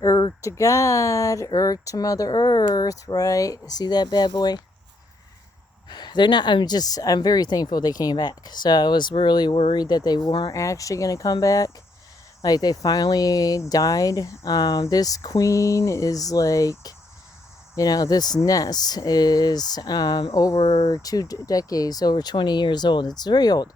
Earth to God, earth to Mother Earth, right? See that bad boy? They're not, I'm very thankful they came back. So I was really worried that they weren't actually going to come back. Like, they finally died. This queen is like, this nest is over 2 decades, over 20 years old. It's very old,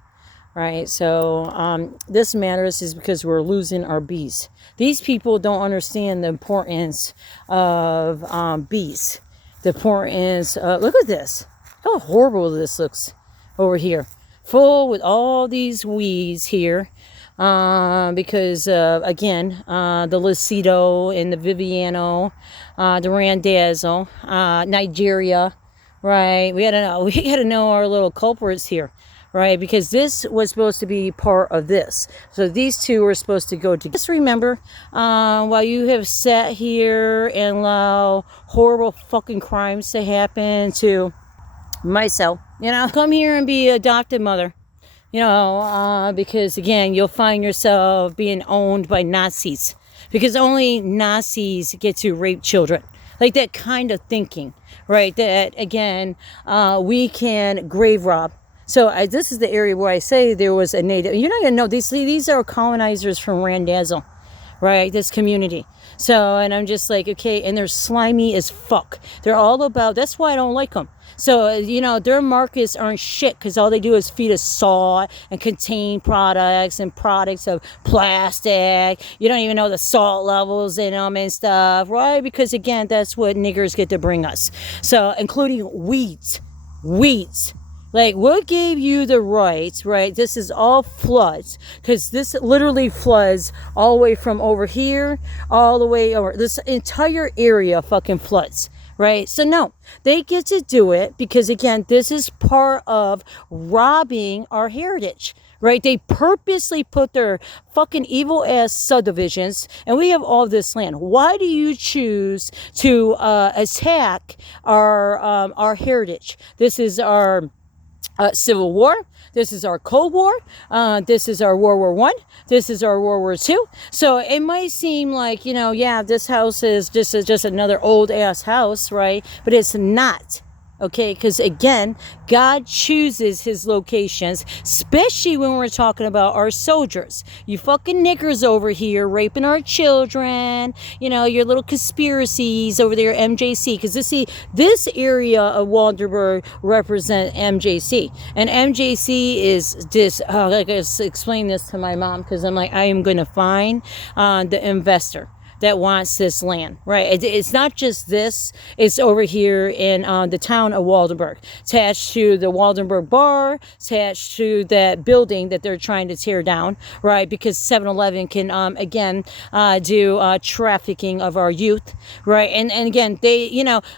right? So this matters is because we're losing our bees. These people don't understand the importance of bees. The importance, look at this. How horrible this looks over here. Full with all these weeds here. Because again, the Lucido and the Viviano, the Randazzo, Nigeria, right? We gotta know our little culprits here, right? Because this was supposed to be part of this. So these two were supposed to go together. Just remember, while you have sat here and allow horrible fucking crimes to happen to myself, come here and be adopted mother. Because again, you'll find yourself being owned by Nazis, because only Nazis get to rape children. Like that kind of thinking, right? That again, we can grave rob. So this is the area where I say there was a native. You're not gonna know these are colonizers from Randazzo, right? This community. So, and I'm just like, okay, and they're slimy as fuck. They're all about, that's why I don't like them. So, their markets aren't shit because all they do is feed us salt and contain products and products of plastic. You don't even know the salt levels in them and stuff, right? Because again, that's what niggers get to bring us. So, including weeds. Like, what gave you the rights, right? This is all floods, because this literally floods all the way from over here, all the way over. This entire area fucking floods, right? So, no, they get to do it because, again, this is part of robbing our heritage, right? They purposely put their fucking evil-ass subdivisions, and we have all this land. Why do you choose to attack our heritage? This is our Civil War. This is our Cold War. This is our World War I. This is our World War II. So it might seem like, this house is just another old ass house, right? But it's not. Okay, because again, God chooses his locations, especially when we're talking about our soldiers. You fucking niggers over here raping our children, your little conspiracies over there, MJC. Because this area of Waldenburg represent MJC. And MJC is this, I gotta explain this to my mom, because I'm like, I am going to find the investor that wants this land, right? It's not just this. It's over here in the town of Waldenburg, attached to the Waldenburg bar, attached to that building that they're trying to tear down, right? Because 7-Eleven can, again, do trafficking of our youth, right? And again, they,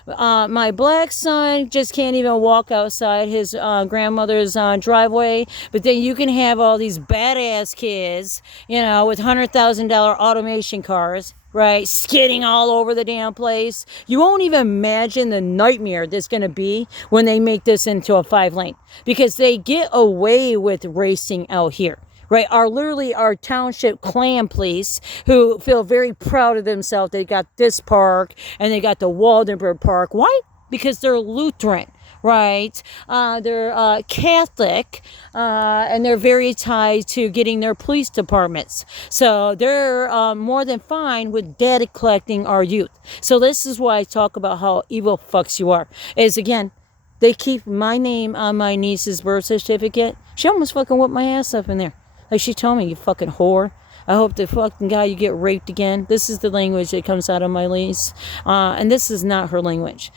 my black son just can't even walk outside his grandmother's driveway, but then you can have all these badass kids, with $100,000 automation cars, right, skidding all over the damn place. You won't even imagine the nightmare that's going to be when they make this into a 5-lane, because they get away with racing out here, right? Our township clan police, who feel very proud of themselves. They got this park and they got the Waldenburg Park. Why? Because they're Lutheran. Right, they're Catholic, and they're very tied to getting their police departments. So they're more than fine with data collecting our youth. So this is why I talk about how evil fucks you are. Is again, they keep my name on my niece's birth certificate. She almost fucking whipped my ass up in there. Like, she told me, you fucking whore. I hope the fucking guy you get raped again. This is the language that comes out of my niece. And this is not her language.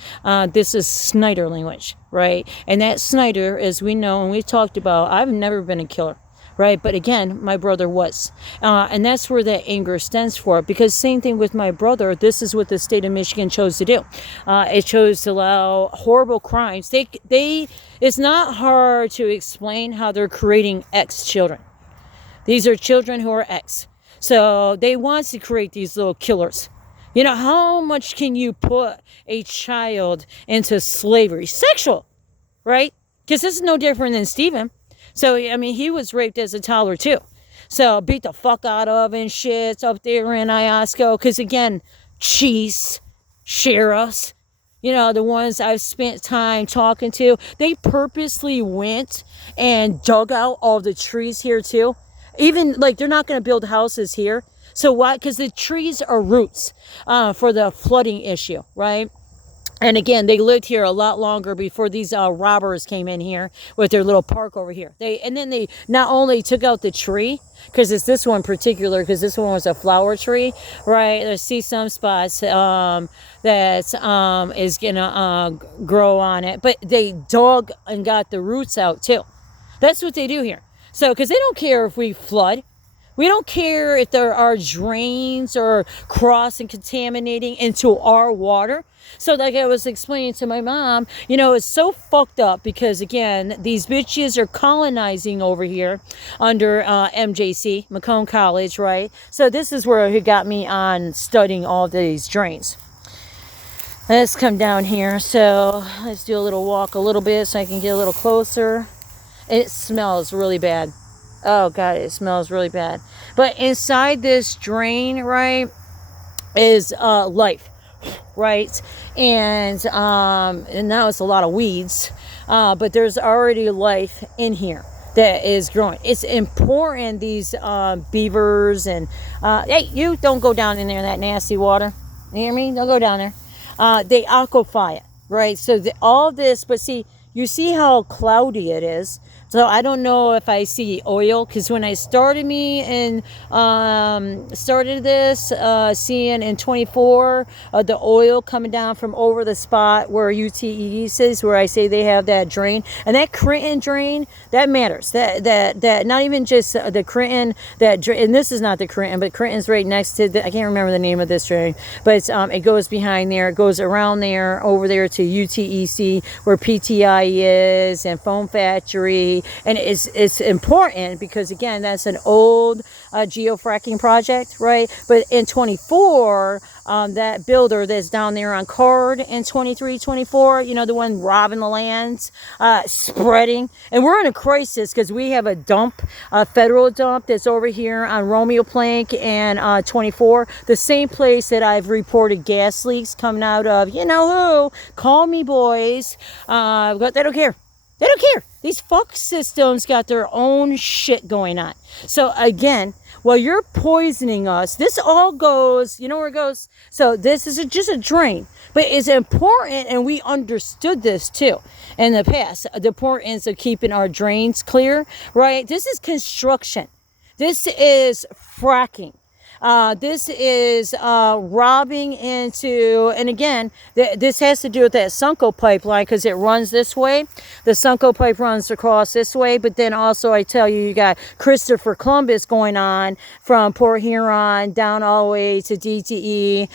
This is Snyder language, right? And that Snyder, as we know and we've talked about, I've never been a killer, right? But again, my brother was. And that's where that anger stems for. Because same thing with my brother, this is what the state of Michigan chose to do. It chose to allow horrible crimes. It's not hard to explain how they're creating ex-children. These are children who are ex. So they want to create these little killers. How much can you put a child into slavery? Sexual, right? Because this is no different than Stephen. So, he was raped as a toddler too. So beat the fuck out of and shit up there in Iosco. Because again, chiefs, sheriffs, you know, the ones I've spent time talking to, they purposely went and dug out all the trees here too. Even like they're not going to build houses here. So why? Because the trees are roots for the flooding issue, right? And again, they lived here a lot longer before these robbers came in here with their little park over here. And then they not only took out the tree, because it's this one particular, because this one was a flower tree, right? I see some spots that is gonna grow on it, but they dug and got the roots out too. That's what they do here. So, because they don't care if we flood. We don't care if there are drains or crossing contaminating into our water. So like I was explaining to my mom, you know, it's so fucked up because, again, these bitches are colonizing over here under MJC, Macomb College, right? So this is where he got me on studying all these drains. Let's come down here. So let's do a little walk a little bit so I can get a little closer. It smells really bad. Oh God, it smells really bad. But inside this drain, right, is life, right? And now it's a lot of weeds, but there's already life in here that is growing. It's important, these beavers and hey, you don't go down in there in that nasty water. You hear me? Don't go down there. They aquify it, right? So all this, but see, you see how cloudy it is. So I don't know if I see oil, because when I started started this, seeing in 24 the oil coming down from over the spot where UTE is, where I say they have that drain, and that Crinton drain, that matters. That not even just the Crinton, that drain, and this is not the Crinton, but Crinton's right next to I can't remember the name of this drain, but it's, it goes behind there, it goes around there, over there to UTEC where PTI is and Foam Factory. And it's important because, again, that's an old geofracking project, right? But in 24, that builder that's down there on Card in 23, 24, you know, the one robbing the lands, spreading. And we're in a crisis because we have a dump, a federal dump that's over here on Romeo Plank and 24, the same place that I've reported gas leaks coming out of. You know who? Call me, boys. But they don't care. They don't care. These fuck systems got their own shit going on. So again, while you're poisoning us, this all goes, you know where it goes? So this is just a drain. But it's important, and we understood this too in the past, the importance of keeping our drains clear, right? This is construction. This is fracking. This is robbing into, and again, this has to do with that SUNOCO pipeline because it runs this way. The SUNOCO pipe runs across this way, but then also I tell you, you got Christopher Columbus going on from Port Huron down all the way to DTE,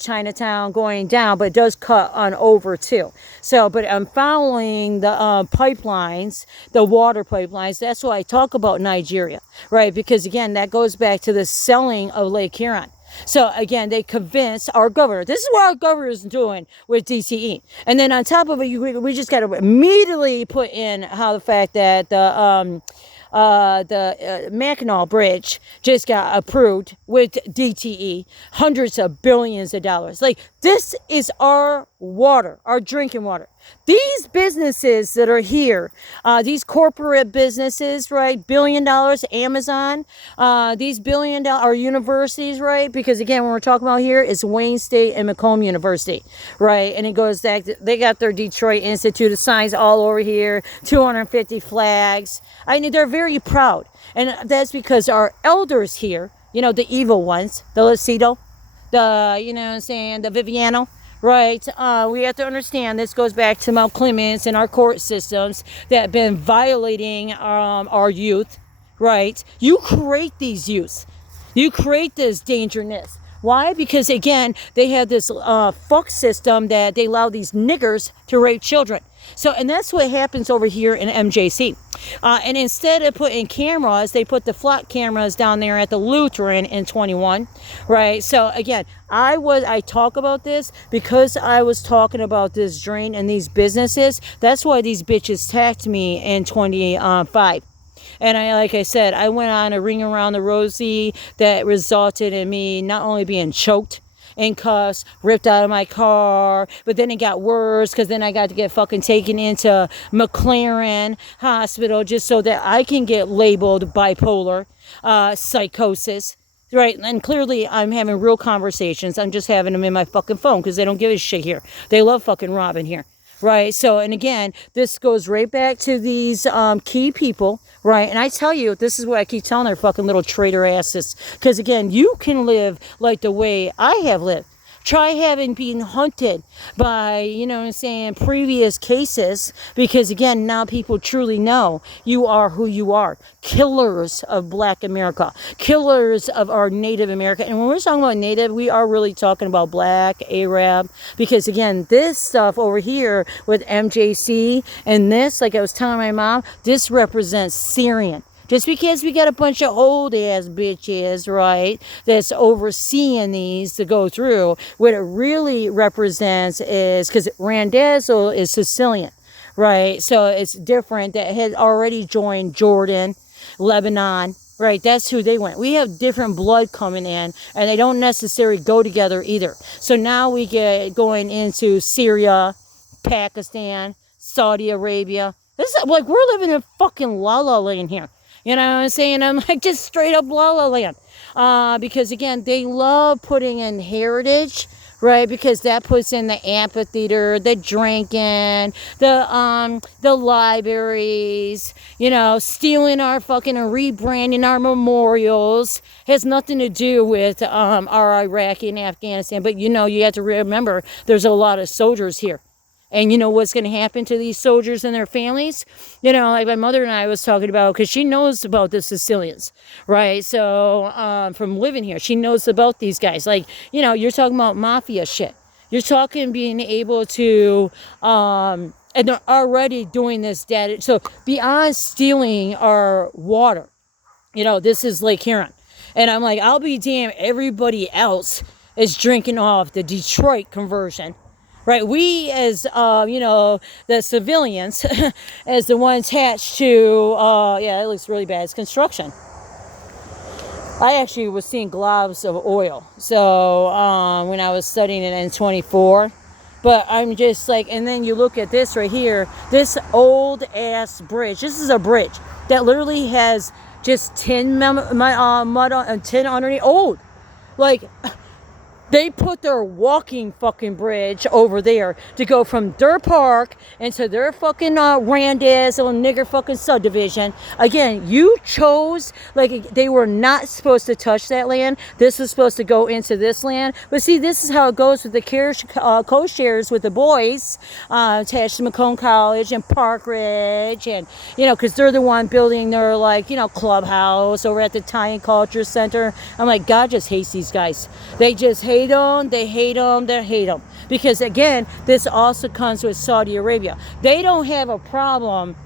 Chinatown going down, but it does cut on over too. So, but I'm following the pipelines, the water pipelines. That's why I talk about Nigeria, right? Because again, that goes back to the selling of Lake Huron. So again, they convince our governor. This is what our governor is doing with DTE. And then on top of it, we just got to immediately put in how the fact that the Mackinac Bridge just got approved with DTE, hundreds of billions of dollars. Like, this is our water, our drinking water. These businesses that are here, these corporate businesses, right? $1 billion, Amazon, these $1 billion universities, right? Because again, when we're talking about here, it's Wayne State and Macomb University, right? And it goes back, they got their Detroit Institute of Science all over here, 250 flags. I mean, they're very proud. And that's because our elders here, you know, the evil ones, the Lucido, the, you know what I'm saying, the Viviano, right? We have to understand this goes back to Mount Clemens and our court systems that have been violating our youth, right? You create these youth. You create this dangerousness. Why? Because again, they have this fuck system that they allow these niggers to rape children. So, and that's what happens over here in MJC. And instead of putting cameras, they put the flock cameras down there at the Lutheran in 21, right? So again, I talk about this because I was talking about this drain and these businesses. That's why these bitches attacked me in 25. And like I said, I went on a ring around the rosy that resulted in me not only being choked and cuffs, ripped out of my car, but then it got worse because then I got to get fucking taken into McLaren Hospital just so that I can get labeled bipolar psychosis. Right, and clearly I'm having real conversations. I'm just having them in my fucking phone because they don't give a shit here. They love fucking Robin here. Right, so, and again, this goes right back to these key people, right, and I tell you, this is what I keep telling their fucking little traitor asses, because again, you can live like the way I have lived. Try having been hunted by, you know what I'm saying, previous cases, because again, now people truly know you are who you are. Killers of Black America, killers of our Native America. And when we're talking about Native, we are really talking about Black, Arab, because again, this stuff over here with MJC and this, like I was telling my mom, this represents Syrian. Just because we got a bunch of old ass bitches, right, that's overseeing these to go through, what it really represents is, because Randazzo is Sicilian, right, so it's different, that had already joined Jordan, Lebanon, right, that's who they went. We have different blood coming in, and they don't necessarily go together either. So now we get going into Syria, Pakistan, Saudi Arabia. This is like, we're living in fucking la la land here. You know what I'm saying? I'm like, just straight up la la land. Because again, they love putting in heritage, right? Because that puts in the amphitheater, the drinking, the libraries, you know, stealing our fucking and rebranding our memorials. Has nothing to do with our Iraq and Afghanistan. But you know, you have to remember, there's a lot of soldiers here. And you know what's going to happen to these soldiers and their families? You know, like my mother and I was talking about, because she knows about the Sicilians, right? So from living here, she knows about these guys. Like, you know, you're talking about mafia shit. You're talking being able to, and they're already doing this data. So beyond stealing our water, you know, this is Lake Huron. And I'm like, I'll be damned, everybody else is drinking off the Detroit conversion. Right, we as, you know, the civilians, as the ones hatched to, yeah, it looks really bad, it's construction. I actually was seeing globs of oil, so when I was studying it in 24, but I'm just like, and then you look at this right here, this old ass bridge, this is a bridge that literally has just tin mud on, tin underneath, old, like, they put their walking fucking bridge over there to go from their park into their fucking Randaz little nigger fucking subdivision. Again, you chose, like, they were not supposed to touch that land. This was supposed to go into this land. But see, this is how it goes with the co-shares with the boys attached to Macomb College and Park Ridge, and, you know, because they're the one building their, like, you know, clubhouse over at the Italian Culture Center. I'm like, God just hates these guys. They just hate them, they hate them, they hate them. Because again, this also comes with Saudi Arabia. They don't have a problem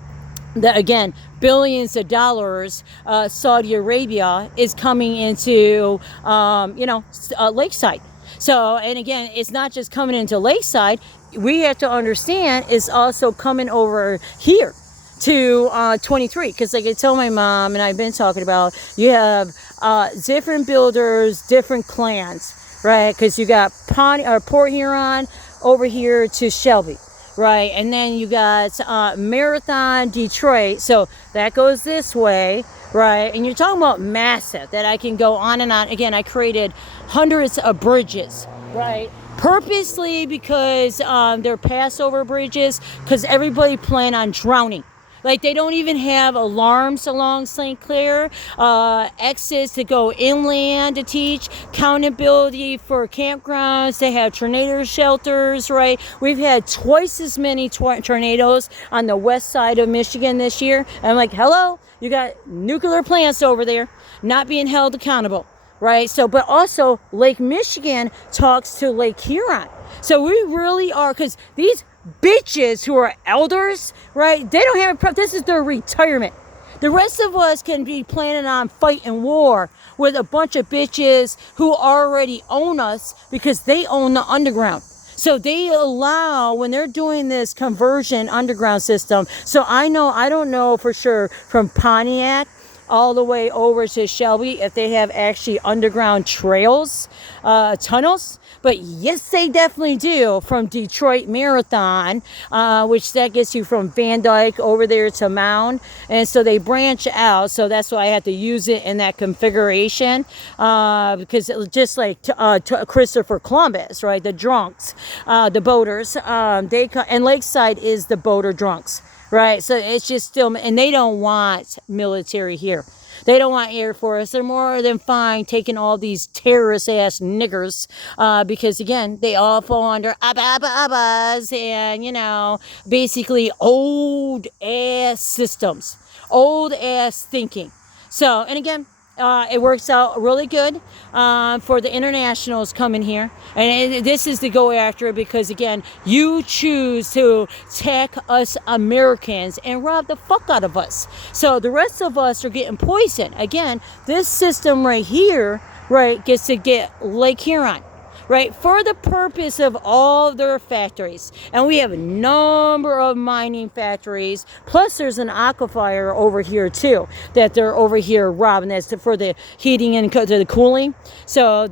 that, again, billions of dollars, Saudi Arabia is coming into, you know, Lakeside. So, and again, it's not just coming into Lakeside. We have to understand it's also coming over here to 23, because like I tell my mom, and I've been talking about, you have different builders, different clans, right? Because you got Port Huron over here to Shelby, right? And then you got Marathon, Detroit, so that goes this way, right? And you're talking about massive, that I can go on and on. Again, I created hundreds of bridges, right? Purposely, because they're Passover bridges, because everybody plan on drowning. Like, they don't even have alarms along St. Clair, exits to go inland to teach, accountability for campgrounds. They have tornado shelters, right? We've had twice as many tornadoes on the west side of Michigan this year. And I'm like, hello, you got nuclear plants over there not being held accountable, right? So, but also Lake Michigan talks to Lake Huron. So we really are, because these bitches who are elders, right, they don't have a problem. This is their retirement. The rest of us can be planning on fighting war with a bunch of bitches who already own us because they own the underground. So they allow, when they're doing this conversion underground system, so I don't know for sure from Pontiac all the way over to Shelby if they have actually underground trails, tunnels. But yes, they definitely do from Detroit Marathon, which that gets you from Van Dyke over there to Mound. And so they branch out. So that's why I had to use it in that configuration, because it was just like Christopher Columbus, right? The drunks, the boaters, and Lakeside is the boater drunks, right? So it's just still, and they don't want military here. They don't want Air Force. They're more than fine taking all these terrorist ass niggers, because again, they all fall under abbas and, basically old ass systems, old ass thinking. So, and again, it works out really good for the internationals coming here. And this is to go after it because, again, you choose to attack us Americans and rob the fuck out of us. So the rest of us are getting poisoned. Again, this system right here, right, gets to get Lake Huron, right, for the purpose of all their factories. And we have a number of mining factories, plus there's an aquifer over here too that they're over here robbing. That's for the heating and the cooling. So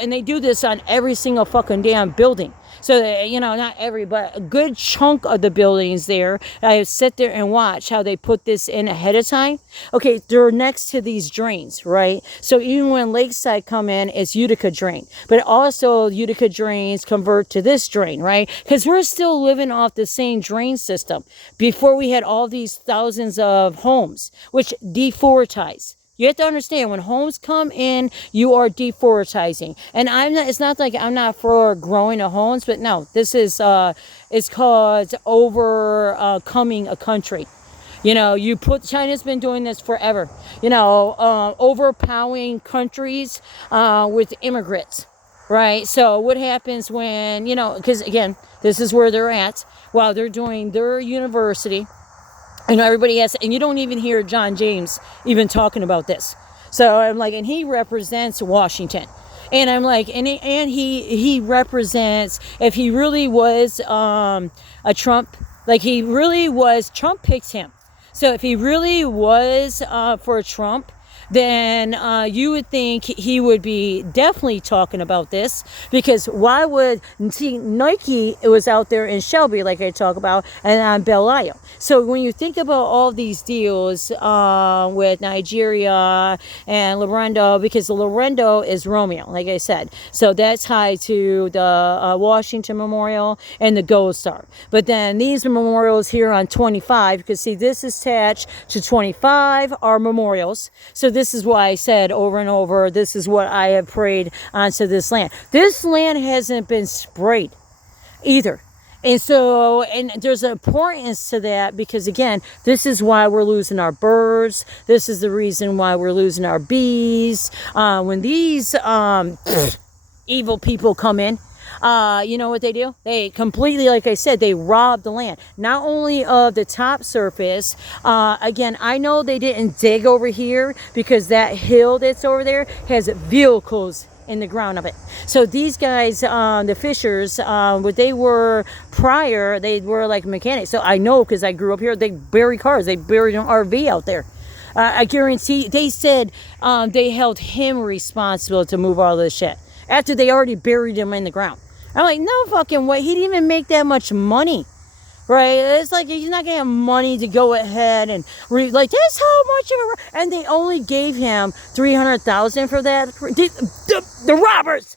and they do this on every single fucking damn building. So, not every, but a good chunk of the buildings there, I sit there and watch how they put this in ahead of time. Okay, they're next to these drains, right? So even when Lakeside come in, it's Utica drain. But also Utica drains convert to this drain, right? Because we're still living off the same drain system before we had all these thousands of homes, which deforestize. You have to understand, when homes come in, you are deforesting. And it's not like I'm not for growing of homes, but no, this is, it's called overcoming a country. China's been doing this forever, overpowering countries with immigrants, right? So what happens when, because again, this is where they're at while they're doing their university. Everybody has, and you don't even hear John James even talking about this. So I'm like, and he represents Washington. And I'm like, and he represents, if he really was a Trump, like he really was, Trump picked him. So if he really was for Trump, then you would think he would be definitely talking about this, because why would, Nike, it was out there in Shelby, like I talk about, and on Belle Isle. So when you think about all these deals with Nigeria and Lorendo, because Lorendo is Romeo, like I said, so that's tied to the Washington Memorial and the Gold Star. But then these memorials here on 25, because see, this is attached to 25 are memorials. So this is why I said over and over, this is what I have prayed onto this land. This land hasn't been sprayed either. And so, and there's an importance to that, because again, this is why we're losing our birds. This is the reason why we're losing our bees. When these evil people come in, you know what they do? They completely, like I said, they rob the land. Not only of the top surface. Again, I know they didn't dig over here because that hill that's over there has vehicles in the ground of it. So these guys, the fishers, what they were prior, they were like mechanics. So I know, because I grew up here, they bury cars. They buried an RV out there. I guarantee, they said they held him responsible to move all this shit after they already buried him in the ground. I'm like, no fucking way. He didn't even make that much money, right? It's like he's not gonna have money to go ahead and like, that's how much of a, and they only gave him $300,000 for that. The robbers,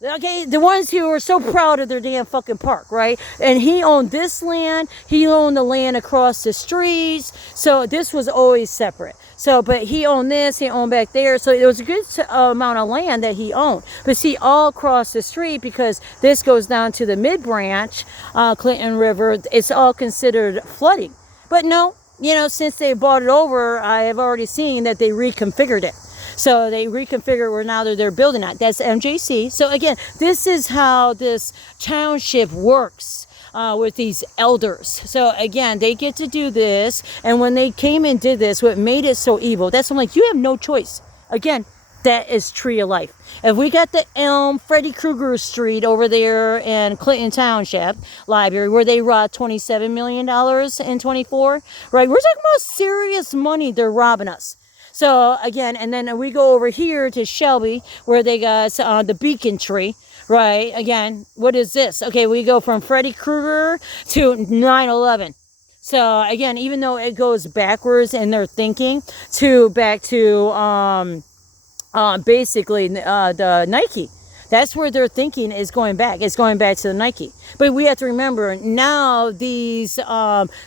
okay, the ones who are so proud of their damn fucking park, right? And he owned this land. He owned the land across the streets. So this was always separate. So, but he owned this, he owned back there. So it was a good amount of land that he owned. But see, all across the street, because this goes down to the mid-branch, Clinton River, it's all considered flooding. But no, since they bought it over, I have already seen that they reconfigured it. So they reconfigure where now they're building on. That's MJC. So again, this is how this township works. With these elders. So again, they get to do this, and when they came and did this, what made it so evil, that's, I'm like, you have no choice. Again, That is Tree of Life. If we got the Elm, Freddy Krueger Street over there in Clinton Township Library, where they robbed $27 million in 24, right? We're talking about serious money they're robbing us. So again, and then we go over here to Shelby, where they got the Beacon Tree, right? Again, what is this? Okay, we go from Freddy Krueger to 9/11. So again, even though it goes backwards in their thinking back to basically the Nike. That's where their thinking is going back. It's going back to the Nike. But we have to remember now these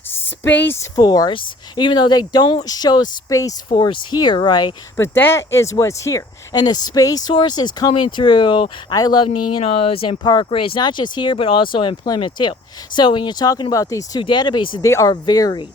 Space Force, even though they don't show Space Force here, right? But that is what's here. And the Space Force is coming through I Love Ninos and Park Ridge, not just here, but also in Plymouth too. So when you're talking about these two databases, they are varied.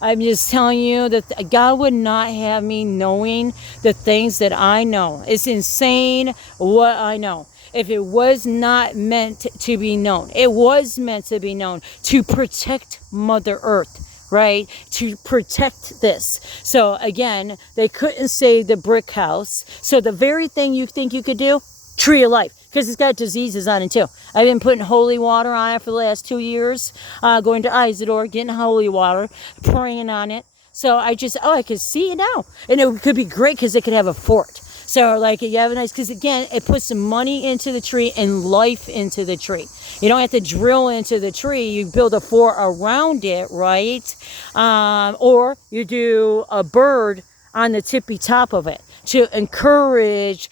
I'm just telling you that God would not have me knowing the things that I know. It's insane what I know. If it was not meant to be known, it was meant to be known to protect Mother Earth, right? To protect this. So again, they couldn't save the brick house. So the very thing you think you could do, Tree of Life, because it's got diseases on it too. I've been putting holy water on it for the last 2 years, going to Isidore, getting holy water, praying on it. So I could see it now. And it could be great because it could have a fort. So like you have a nice, because again, it puts some money into the tree and life into the tree. You don't have to drill into the tree. You build a fort around it, right? Or you do a bird on the tippy top of it to encourage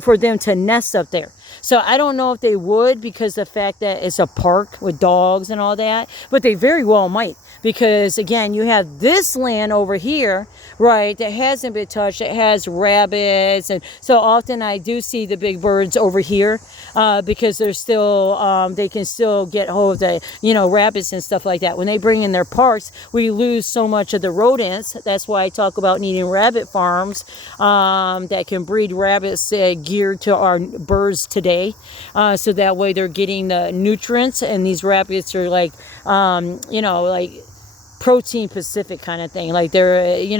for them to nest up there. So I don't know if they would, because the fact that it's a park with dogs and all that, but they very well might. Because again, you have this land over here, right, that hasn't been touched. It has rabbits, and so often I do see the big birds over here because they're still, they can still get hold of the, rabbits and stuff like that. When they bring in their parks, we lose so much of the rodents. That's why I talk about needing rabbit farms that can breed rabbits geared to our birds today. So that way they're getting the nutrients, and these rabbits are like, like protein Pacific kind of thing. Like they're, you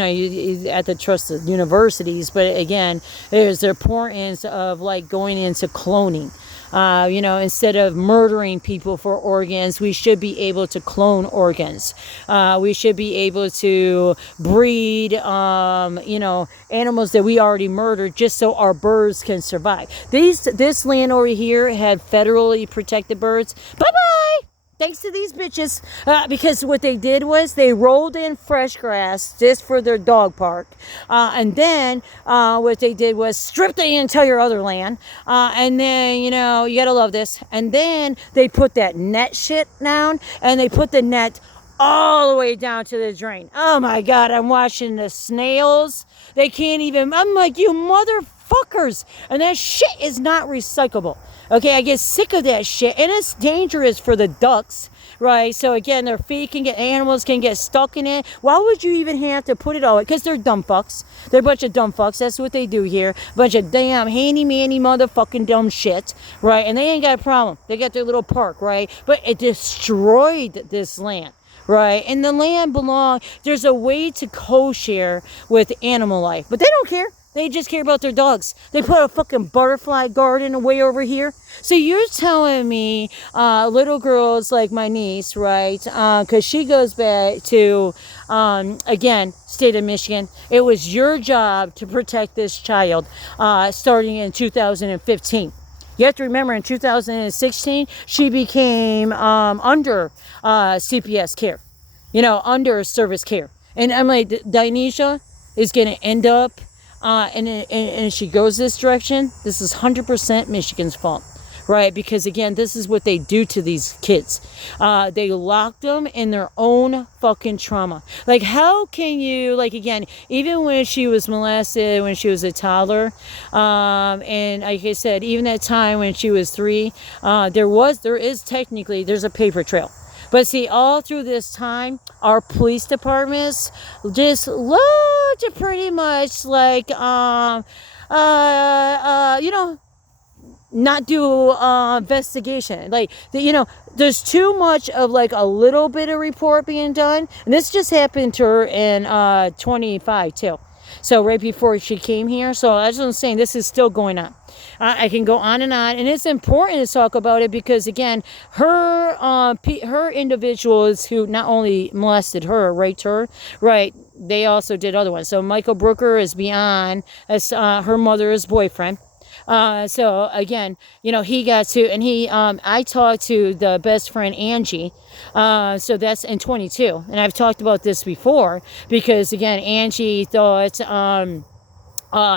at the trusted universities, but again, there's the importance of like going into cloning. Instead of murdering people for organs, we should be able to clone organs. We should be able to breed, animals that we already murdered just so our birds can survive. This land over here had federally protected birds. Bye-bye! Thanks to these bitches, because what they did was they rolled in fresh grass just for their dog park, and then what they did was strip the entire other land, and then you gotta love this, and then they put that net shit down, and they put the net all the way down to the drain. Oh my God, I'm watching the snails. They can't even, I'm like, you motherfuckers, and that shit is not recyclable. Okay, I get sick of that shit, and it's dangerous for the ducks, right? So again, their feet animals can get stuck in it. Why would you even have to put it all? Because they're dumb fucks. They're a bunch of dumb fucks. That's what they do here. A bunch of damn handy-manny motherfucking dumb shit, right? And they ain't got a problem. They got their little park, right? But it destroyed this land. Right, and the land there's a way to co-share with animal life, but they don't care. They just care about their dogs. They put a fucking butterfly garden way over here. So you're telling me little girls like my niece, right, because she goes back to, again, state of Michigan. It was your job to protect this child starting in 2015. You have to remember, in 2016, she became under CPS care, under service care. And I'm like, Dionysia is going to end up, and she goes this direction. This is 100% Michigan's fault, right? Because, again, this is what they do to these kids. They lock them in their own fucking trauma. Like, how can you, like, again, even when she was molested, when she was a toddler, and like I said, even that time when she was 3, there's a paper trail. But see, all through this time, our police departments just love to pretty much like, not do investigation. Like, there's too much of like a little bit of report being done. And this just happened to her in 25 too. So right before she came here. So as I'm saying, this is still going on. I can go on, and it's important to talk about it because again, her individuals who not only molested her, raped her, right? They also did other ones. So Michael Brooker is beyond as her mother's boyfriend. So again, he got to, and I talked to the best friend Angie. So that's in 22, and I've talked about this before because again, Angie thought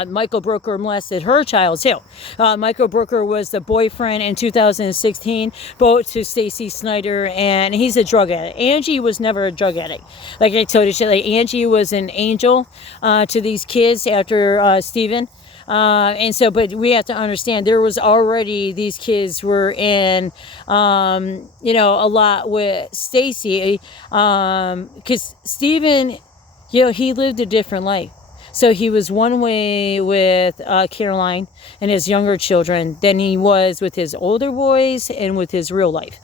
Michael Brooker molested her child too. Michael Brooker was the boyfriend in 2016, both to Stacy Snyder, and he's a drug addict. Angie was never a drug addict. Like I told you, Angie was an angel to these kids after Stephen. And so, but we have to understand there was already, these kids were in, a lot with Stacy, because Stephen, he lived a different life. So he was one way with Caroline and his younger children than he was with his older boys and with his real life,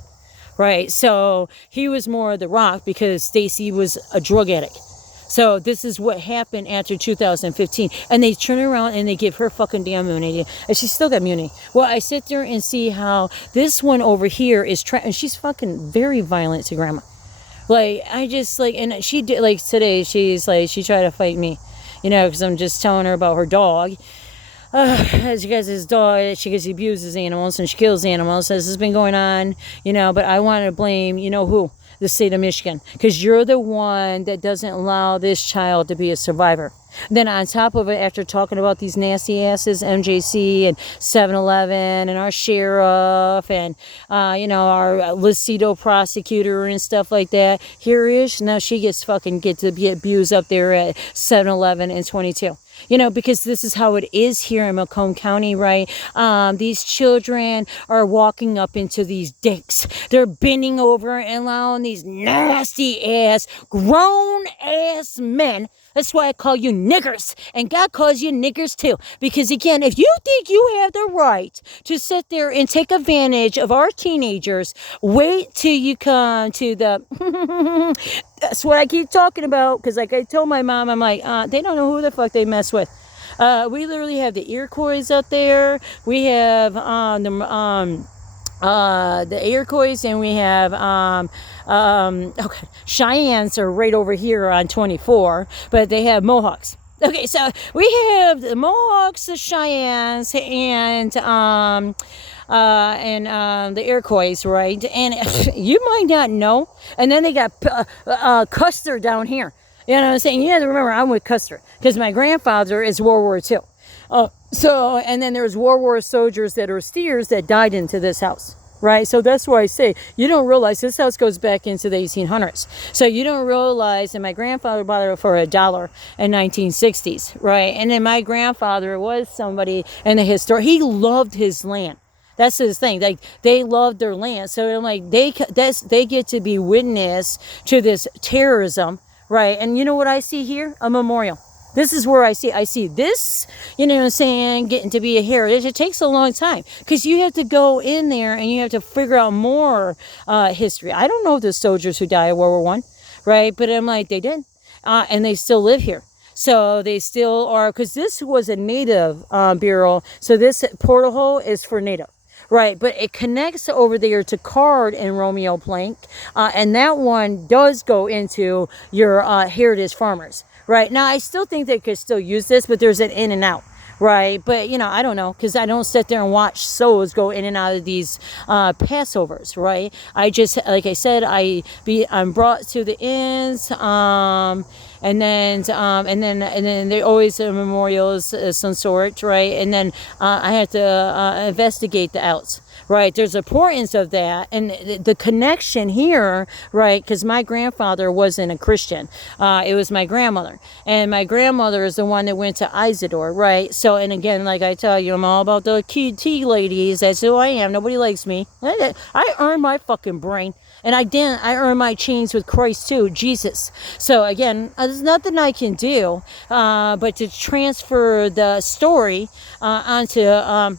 right? So he was more the rock because Stacy was a drug addict. So this is what happened after 2015. And they turn around and they give her fucking damn immunity. And she still got immunity. Well, I sit there and see how this one over here is and she's fucking very violent to grandma. Like, I just, like, and she did, like, today, she's like, she tried to fight me, because I'm just telling her about her dog. She has this dog, she abuses animals and she kills animals. This has been going on, but I want to blame, who? The state of Michigan, because you're the one that doesn't allow this child to be a survivor. Then on top of it, after talking about these nasty asses, MJC and 7-Eleven and our sheriff and, our Lucido prosecutor and stuff like that, here is, now she get to be abused up there at 7-Eleven and 22. Because this is how it is here in Macomb County, right? These children are walking up into these dicks. They're bending over and allowing these nasty ass, grown ass men. That's why I call you niggers. And God calls you niggers too. Because again, if you think you have the right to sit there and take advantage of our teenagers, wait till you come to the... That's what I keep talking about. Because like I told my mom, I'm like, they don't know who the fuck they mess with. We literally have the Iroquois up there. We have the Iroquois, and we have okay, Cheyennes are right over here on 24, but they have Mohawks. Okay, so we have the Mohawks, the Cheyennes, and the Iroquois, right? And you might not know. And then they got Custer down here. You know what I'm saying? You have to remember, I'm with Custer because my grandfather is World War II. So, and then there's World War soldiers that are steers that died into this house, right? So that's why I say, you don't realize this house goes back into the 1800s. So you don't realize that my grandfather bought it for $1 in 1960s, right? And then my grandfather was somebody in the he loved his land. That's his thing. Like, they love their land. So I'm like, they get to be witness to this terrorism, right? And you know what I see here? A memorial. This is where I see this, you know what I'm saying, getting to be a heritage. It takes a long time because you have to go in there and you have to figure out more history. I don't know the soldiers who died in World War I, right? But I'm like, they did. And they still live here. So they still are, because this was a native bureau. So this portal hole is for native. Right, but it connects over there to Card and Romeo Plank, and that one does go into your heritage farmers. Right, now I still think they could still use this, but there's an in and out. Right, but I don't know, because I don't sit there and watch souls go in and out of these Passovers. Right, I just, like I said, I'm brought to the inns, and then there always memorials of some sort, right? And then I have to investigate the outs. Right, there's importance of that, and the connection here, right, because my grandfather wasn't a Christian. It was my grandmother, and my grandmother is the one that went to Isidore, right? So, and again, like I tell you, I'm all about the tea ladies. That's who I am. Nobody likes me. I earned my fucking brain. And I earned my chains with Christ too, Jesus. So again, there's nothing I can do but to transfer the story onto...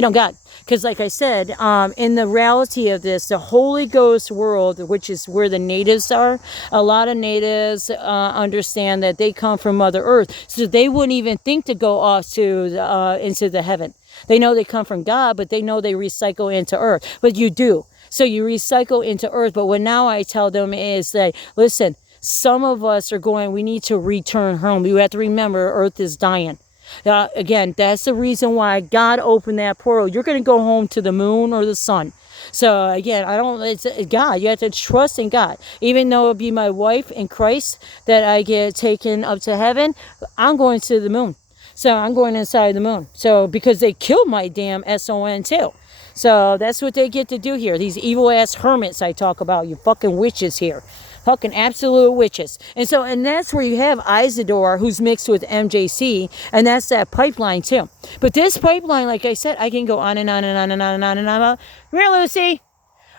God. Because like I said, in the reality of this, the Holy Ghost world, which is where the natives are, a lot of natives understand that they come from Mother Earth. So they wouldn't even think to go off to into the heaven. They know they come from God, but they know they recycle into earth. But you do. So you recycle into earth. But what now I tell them is that, listen, some of us are going, we need to return home. You have to remember, earth is dying. Again, that's the reason why God opened that portal. You're going to go home to the moon or the sun. So again, it's God. You have to trust in God. Even though it be my wife in Christ that I get taken up to heaven, I'm going to the moon. So I'm going inside the moon. So because they killed my damn SON too. So that's what they get to do here. These evil ass hermits I talk about. You fucking witches here. Fucking absolute witches. And that's where you have Isidore, who's mixed with MJC, and that's that pipeline too. But this pipeline, like I said, I can go on and on and on and on and on and on. Real Lucy?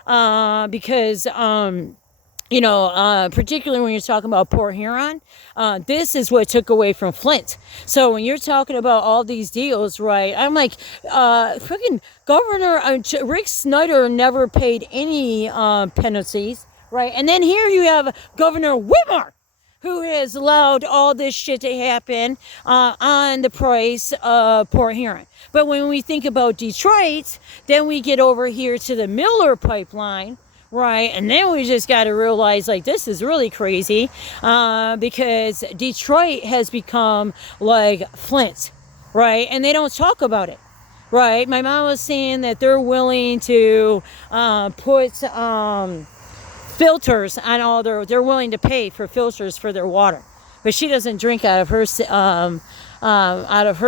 Because particularly when you're talking about Port Huron, this is what took away from Flint. So when you're talking about all these deals, right, I'm like, freaking Governor Rick Snyder never paid any penalties. Right, and then here you have Governor Whitmer, who has allowed all this shit to happen on the price of Port Huron. But when we think about Detroit, then we get over here to the Miller pipeline, right? And then we just got to realize, like, this is really crazy because Detroit has become like Flint, right? And they don't talk about it. Right, my mom was saying that they're willing to put filters on all they're willing to pay for filters for their water, but she doesn't drink out of her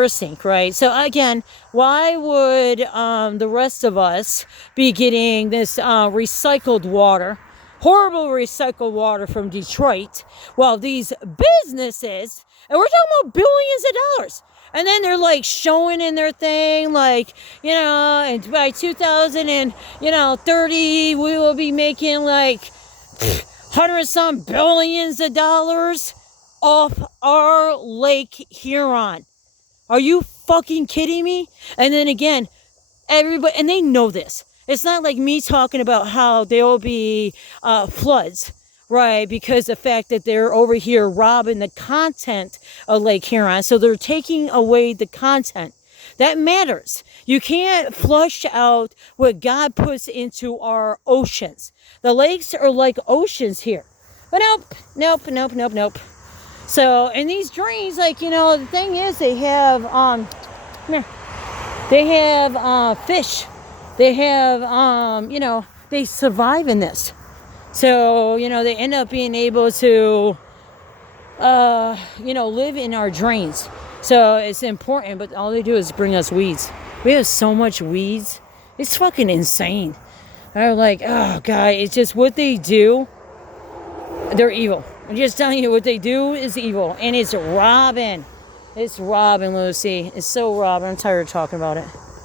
sink, right? So again, why would the rest of us be getting this recycled water, horrible recycled water from Detroit, while these businesses, and we're talking about billions of dollars, and then they're like showing in their thing, like, and by 2030 we will be making like 100-some billions of dollars off our Lake Huron. Are you fucking kidding me? And then again, everybody, and they know this. It's not like me talking about how there will be floods, right? Because the fact that they're over here robbing the content of Lake Huron. So they're taking away the content. That matters. You can't flush out what God puts into our oceans. The lakes are like oceans here. But nope. So, and these drains, like, the thing is, they have, fish. They have, they survive in this. So, they end up being able to, live in our drains. So it's important, but all they do is bring us weeds. We have so much weeds. It's fucking insane. I'm like, oh God, it's just what they do. They're evil. I'm just telling you, what they do is evil. And it's robbing. It's robbing, Lucy. It's so robbing. I'm tired of talking about it.